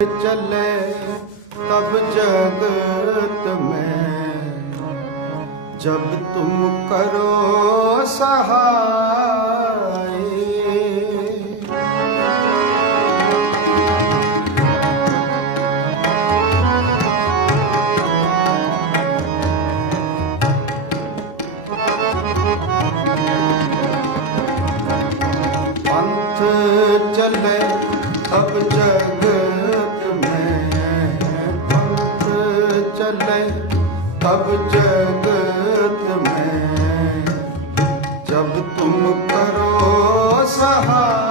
चले तब जगत में जब तुम करो सहाय पंथ चले अब जगत तब जगत में जब तुम करो सहाय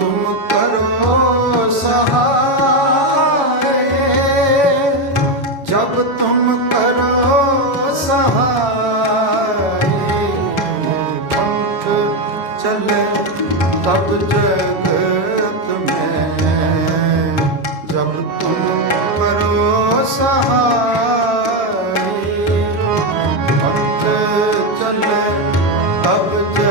ਤੁਮ ਕਰੋ ਸਹਾਰੇ ਜਬ ਤੁਮ ਕਰੋ ਸਹਾਰੇ ਪੰਥ ਚਲੇ ਤਬ ਜਗਤ ਮੈਂ ਜਬ ਤੁਮ ਕਰੋ ਸਹਾਰੇ ਪੰਥ ਚਲੇ ਤਬ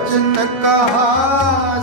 ਬਚਤ ਕਹਾ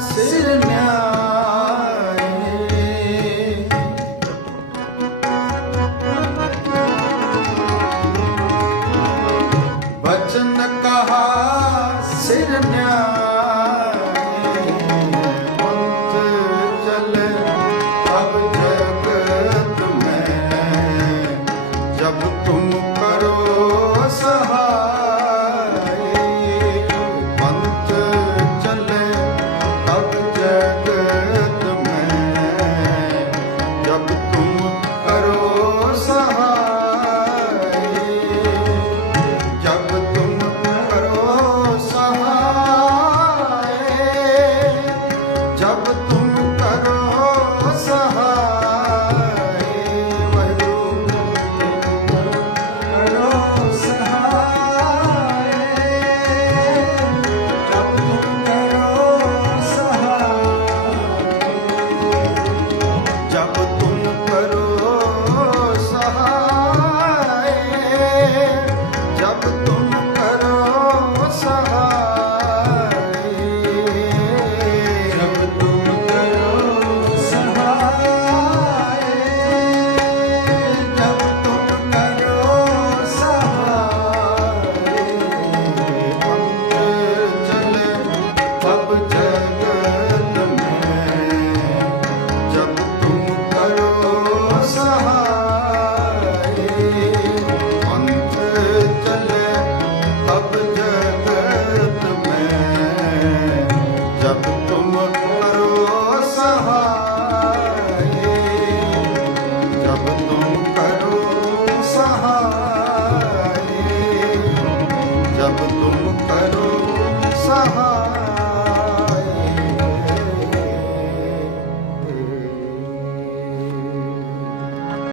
सहा